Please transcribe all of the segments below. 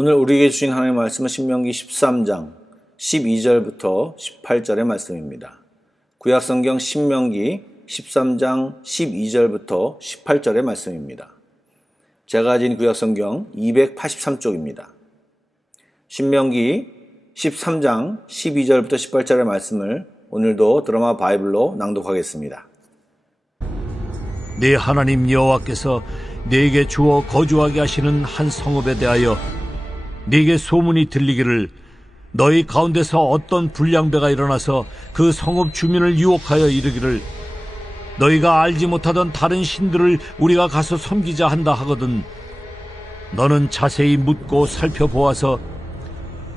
오늘 우리에게 주신 하나님의 말씀은 신명기 13장 12절부터 18절의 말씀입니다. 구약성경 신명기 13장 12절부터 18절의 말씀입니다. 제가 가진 구약성경 283쪽입니다. 신명기 13장 12절부터 18절의 말씀을 오늘도 드라마 바이블로 낭독하겠습니다. 네 하나님 여호와께서 네게 주어 거주하게 하시는 한 성읍에 대하여 네게 소문이 들리기를 너희 가운데서 어떤 불량배가 일어나서 그 성읍 주민을 유혹하여 이르기를 너희가 알지 못하던 다른 신들을 우리가 가서 섬기자 한다 하거든 너는 자세히 묻고 살펴보아서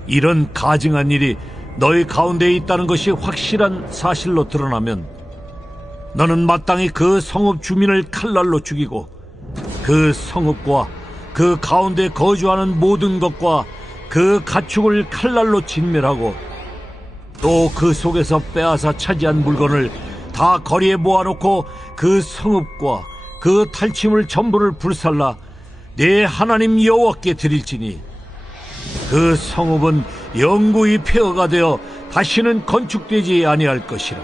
이런 가증한 일이 너희 가운데에 있다는 것이 확실한 사실로 드러나면 너는 마땅히 그 성읍 주민을 칼날로 죽이고 그 성읍과 그 가운데 거주하는 모든 것과 그 가축을 칼날로 진멸하고 또 그 속에서 빼앗아 차지한 물건을 다 거리에 모아놓고 그 성읍과 그 탈취물 전부를 불살라 네 하나님 여호와께 드릴지니 그 성읍은 영구히 폐허가 되어 다시는 건축되지 아니할 것이라.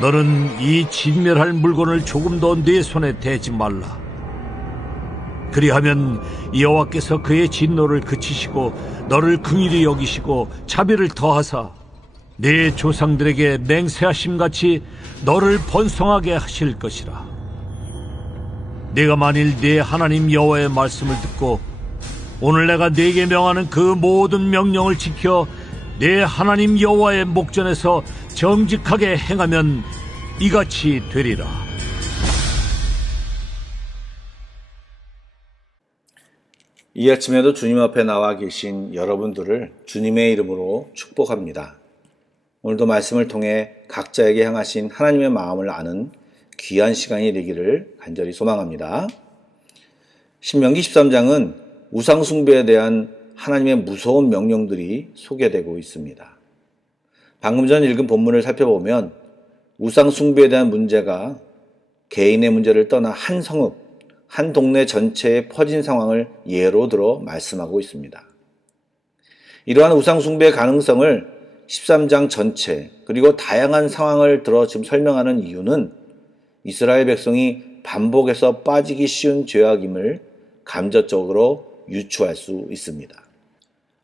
너는 이 진멸할 물건을 조금도 네 손에 대지 말라. 그리하면 여호와께서 그의 진노를 그치시고 너를 긍휼히 여기시고 자비를 더하사 네 조상들에게 맹세하심같이 너를 번성하게 하실 것이라. 네가 만일 네 하나님 여호와의 말씀을 듣고 오늘 내가 네게 명하는 그 모든 명령을 지켜 네 하나님 여호와의 목전에서 정직하게 행하면 이같이 되리라. 이 아침에도 주님 앞에 나와 계신 여러분들을 주님의 이름으로 축복합니다. 오늘도 말씀을 통해 각자에게 향하신 하나님의 마음을 아는 귀한 시간이 되기를 간절히 소망합니다. 신명기 13장은 우상숭배에 대한 하나님의 무서운 명령들이 소개되고 있습니다. 방금 전 읽은 본문을 살펴보면 우상숭배에 대한 문제가 개인의 문제를 떠나 한 성읍, 한 동네 전체에 퍼진 상황을 예로 들어 말씀하고 있습니다. 이러한 우상숭배의 가능성을 13장 전체 그리고 다양한 상황을 들어 지금 설명하는 이유는 이스라엘 백성이 반복해서 빠지기 쉬운 죄악임을 감접적으로 유추할 수 있습니다.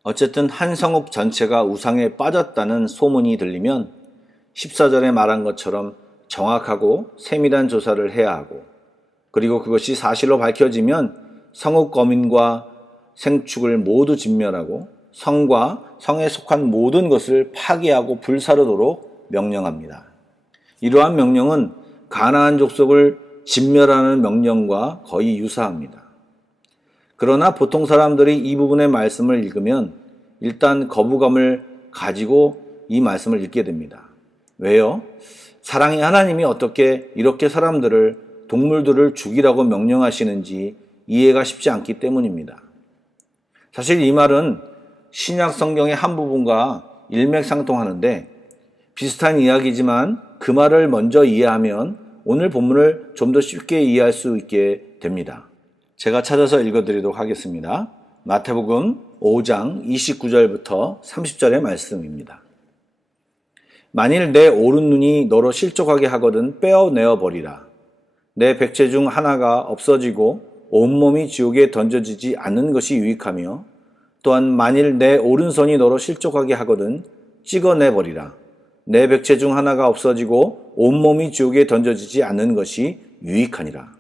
어쨌든 한 성읍 전체가 우상에 빠졌다는 소문이 들리면 14절에 말한 것처럼 정확하고 세밀한 조사를 해야 하고 그리고 그것이 사실로 밝혀지면 성읍 거민과 생축을 모두 진멸하고 성과 성에 속한 모든 것을 파괴하고 불사르도록 명령합니다. 이러한 명령은 가나안 족속을 진멸하는 명령과 거의 유사합니다. 그러나 보통 사람들이 이 부분의 말씀을 읽으면 일단 거부감을 가지고 이 말씀을 읽게 됩니다. 왜요? 사랑의 하나님이 어떻게 이렇게 사람들을 동물들을 죽이라고 명령하시는지 이해가 쉽지 않기 때문입니다. 사실 이 말은 신약 성경의 한 부분과 일맥상통하는데 비슷한 이야기지만 그 말을 먼저 이해하면 오늘 본문을 좀 더 쉽게 이해할 수 있게 됩니다. 제가 찾아서 읽어드리도록 하겠습니다. 마태복음 5장 29절부터 30절의 말씀입니다. 만일 내 오른 눈이 너로 실족하게 하거든 빼어내어 버리라. 내 백체 중 하나가 없어지고 온몸이 지옥에 던져지지 않는 것이 유익하며 또한 만일 내 오른손이 너로 실족하게 하거든 찍어내버리라. 내 백체 중 하나가 없어지고 온몸이 지옥에 던져지지 않는 것이 유익하니라.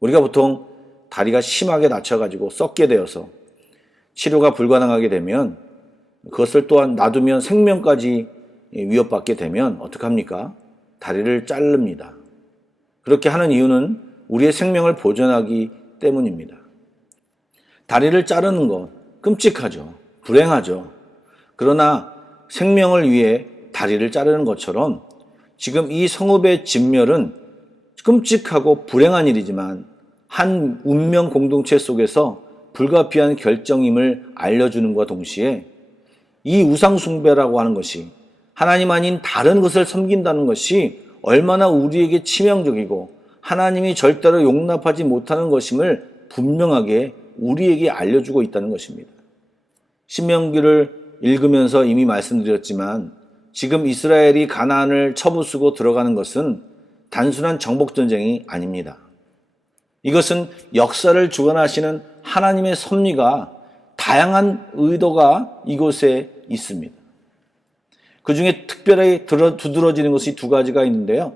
우리가 보통 다리가 심하게 다쳐가지고 썩게 되어서 치료가 불가능하게 되면 그것을 또한 놔두면 생명까지 위협받게 되면 어떡합니까? 다리를 자릅니다. 그렇게 하는 이유는 우리의 생명을 보존하기 때문입니다. 다리를 자르는 것 끔찍하죠. 불행하죠. 그러나 생명을 위해 다리를 자르는 것처럼 지금 이 성읍의 진멸은 끔찍하고 불행한 일이지만 한 운명 공동체 속에서 불가피한 결정임을 알려주는 것과 동시에 이 우상숭배라고 하는 것이 하나님 아닌 다른 것을 섬긴다는 것이 얼마나 우리에게 치명적이고 하나님이 절대로 용납하지 못하는 것임을 분명하게 우리에게 알려주고 있다는 것입니다. 신명기를 읽으면서 이미 말씀드렸지만 지금 이스라엘이 가나안을 쳐부수고 들어가는 것은 단순한 정복전쟁이 아닙니다. 이것은 역사를 주관하시는 하나님의 섭리가 다양한 의도가 이곳에 있습니다. 그 중에 특별히 두드러지는 것이 두 가지가 있는데요.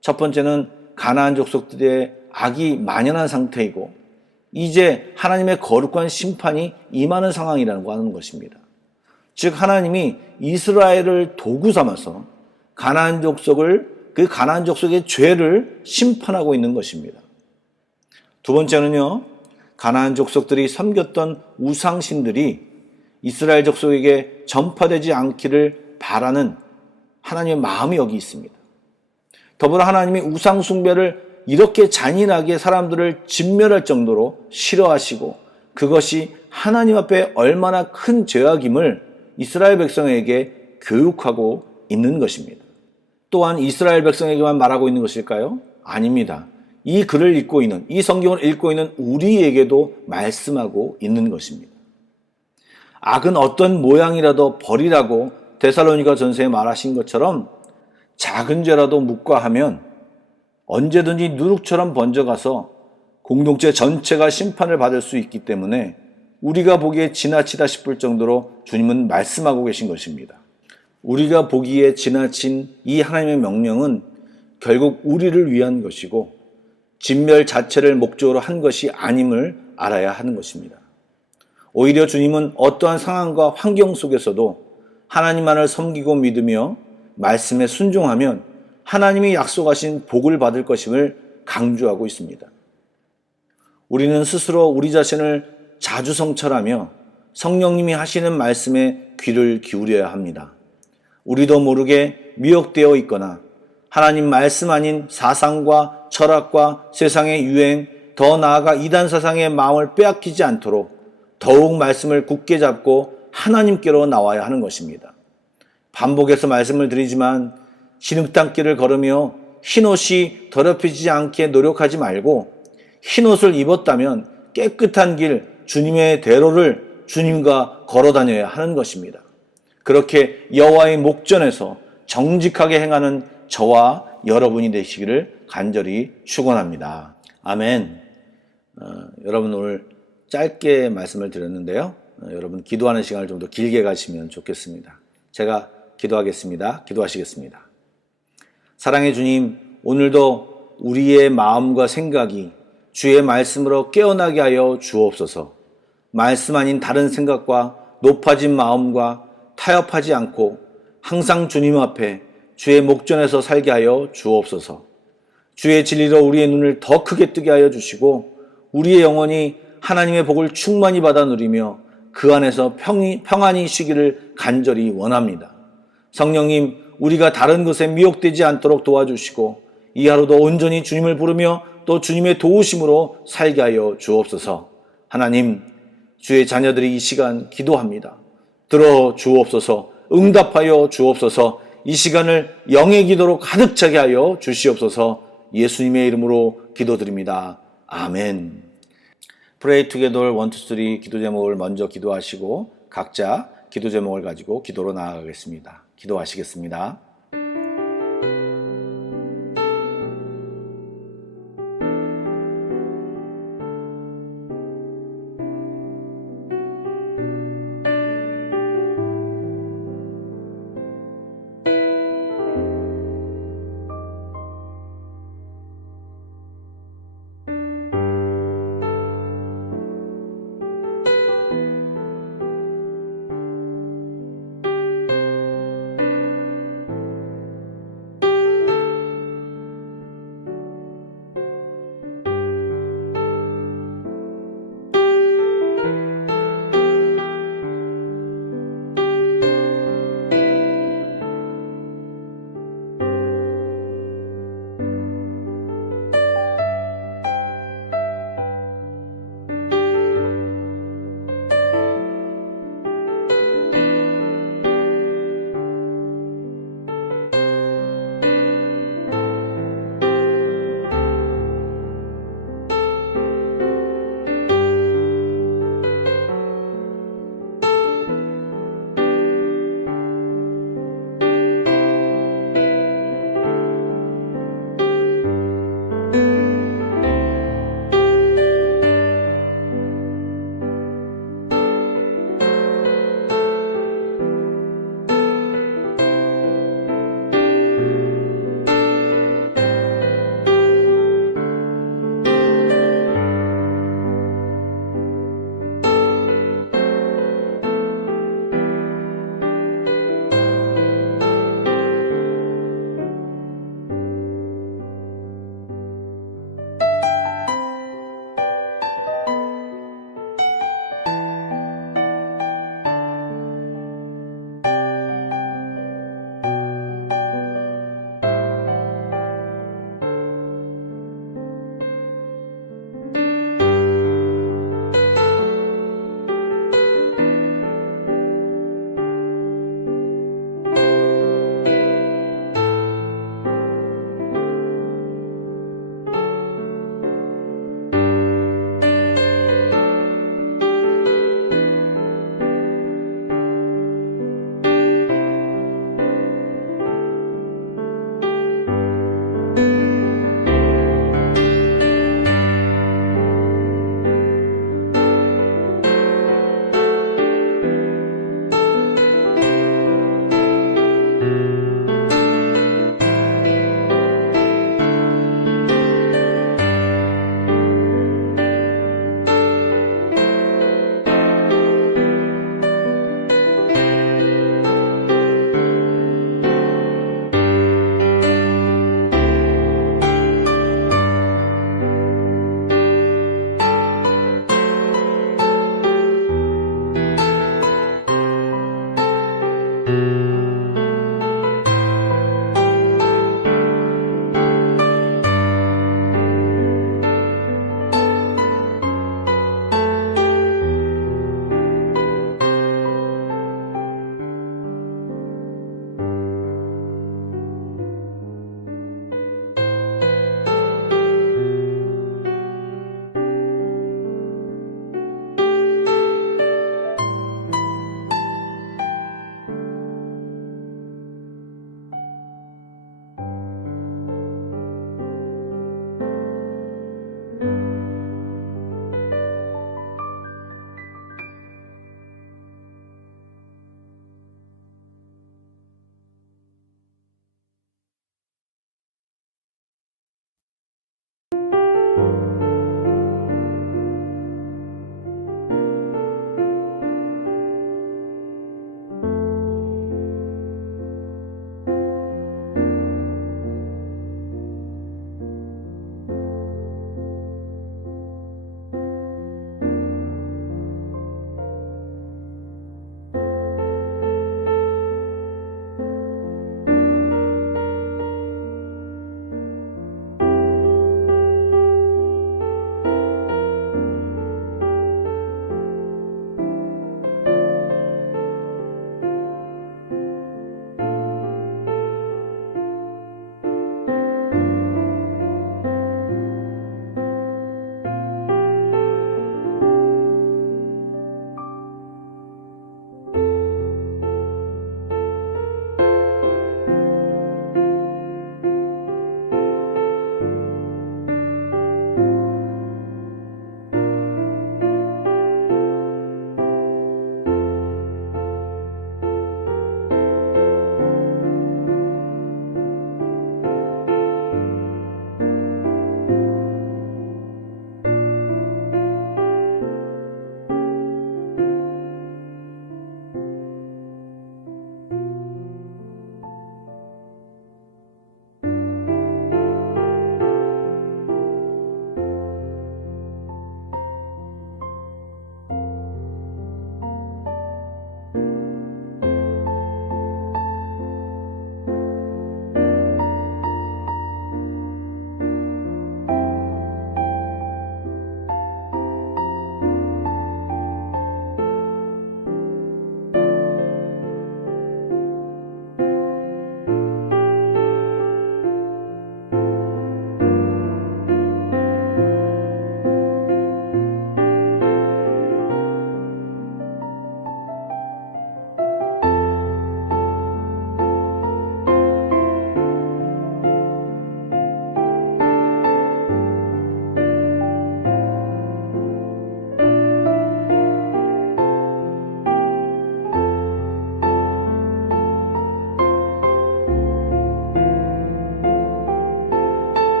첫 번째는 가나안 족속들의 악이 만연한 상태이고 이제 하나님의 거룩한 심판이 임하는 상황이라고 하는 것입니다. 즉 하나님이 이스라엘을 도구 삼아서 가나안 족속을 그 가나안 족속의 죄를 심판하고 있는 것입니다. 두 번째는요. 가나안 족속들이 섬겼던 우상신들이 이스라엘 족속에게 전파되지 않기를 바라는 하나님의 마음이 여기 있습니다. 더불어 하나님이 우상 숭배를 이렇게 잔인하게 사람들을 진멸할 정도로 싫어하시고 그것이 하나님 앞에 얼마나 큰 죄악임을 이스라엘 백성에게 교육하고 있는 것입니다. 또한 이스라엘 백성에게만 말하고 있는 것일까요? 아닙니다. 이 글을 읽고 있는, 이 성경을 읽고 있는 우리에게도 말씀하고 있는 것입니다. 악은 어떤 모양이라도 버리라고 데살로니가 전서에 말하신 것처럼 작은 죄라도 묵과하면 언제든지 누룩처럼 번져가서 공동체 전체가 심판을 받을 수 있기 때문에 우리가 보기에 지나치다 싶을 정도로 주님은 말씀하고 계신 것입니다. 우리가 보기에 지나친 이 하나님의 명령은 결국 우리를 위한 것이고 진멸 자체를 목적으로 한 것이 아님을 알아야 하는 것입니다. 오히려 주님은 어떠한 상황과 환경 속에서도 하나님만을 섬기고 믿으며 말씀에 순종하면 하나님이 약속하신 복을 받을 것임을 강조하고 있습니다. 우리는 스스로 우리 자신을 자주 성찰하며 성령님이 하시는 말씀에 귀를 기울여야 합니다. 우리도 모르게 미혹되어 있거나 하나님 말씀 아닌 사상과 철학과 세상의 유행, 더 나아가 이단 사상의 마음을 빼앗기지 않도록 더욱 말씀을 굳게 잡고 하나님께로 나와야 하는 것입니다. 반복해서 말씀을 드리지만 진흙탕길을 걸으며 흰옷이 더럽혀지지 않게 노력하지 말고 흰옷을 입었다면 깨끗한 길, 주님의 대로를 주님과 걸어 다녀야 하는 것입니다. 그렇게 여호와의 목전에서 정직하게 행하는 저와 여러분이 되시기를 간절히 축원합니다. 아멘. 여러분 오늘 짧게 말씀을 드렸는데요. 여러분 기도하는 시간을 좀 더 길게 가시면 좋겠습니다. 제가 기도하겠습니다. 기도하시겠습니다. 사랑의 주님, 오늘도 우리의 마음과 생각이 주의 말씀으로 깨어나게 하여 주옵소서. 말씀 아닌 다른 생각과 높아진 마음과 타협하지 않고 항상 주님 앞에 주의 목전에서 살게 하여 주옵소서. 주의 진리로 우리의 눈을 더 크게 뜨게 하여 주시고 우리의 영혼이 하나님의 복을 충만히 받아 누리며 그 안에서 평안히 쉬기를 간절히 원합니다. 성령님, 우리가 다른 것에 미혹되지 않도록 도와주시고 이 하루도 온전히 주님을 부르며 또 주님의 도우심으로 살게 하여 주옵소서. 하나님, 주의 자녀들이 이 시간 기도합니다. 들어 주옵소서. 응답하여 주옵소서. 이 시간을 영의 기도로 가득 차게 하여 주시옵소서. 예수님의 이름으로 기도드립니다. 아멘. Pray Together 1, 2, 3 기도 제목을 먼저 기도하시고 각자 기도 제목을 가지고 기도로 나아가겠습니다. 기도하시겠습니다.